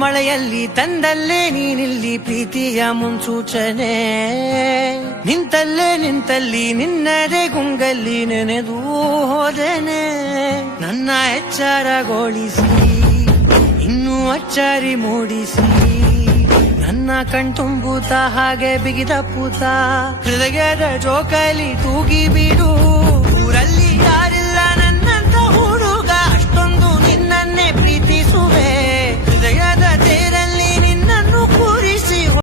ಮಳೆಯಲ್ಲಿ ತಂದಲ್ಲೇ ನೀನಿಲ್ಲಿ ಪ್ರೀತಿಯ ಮುನ್ಸೂಚನೆ, ನಿಂತಲ್ಲಿ ನಿನ್ನದೇ ಗುಂಗಲ್ಲಿ ನೆನೆದು ಹೋದೆನೆ. ನನ್ನ ಎಚ್ಚರಗೊಳಿಸಿ ಇನ್ನೂ ಅಚ್ಚರಿ ಮೂಡಿಸಿ, ನನ್ನ ಕಣ್ತುಂಬುತ್ತ ಹಾಗೆ ಬಿಗಿದ ಪೂತ ಹೃದಯದ ಜೋಕಾಲಿ ತೂಗಿ ಬಿಡು.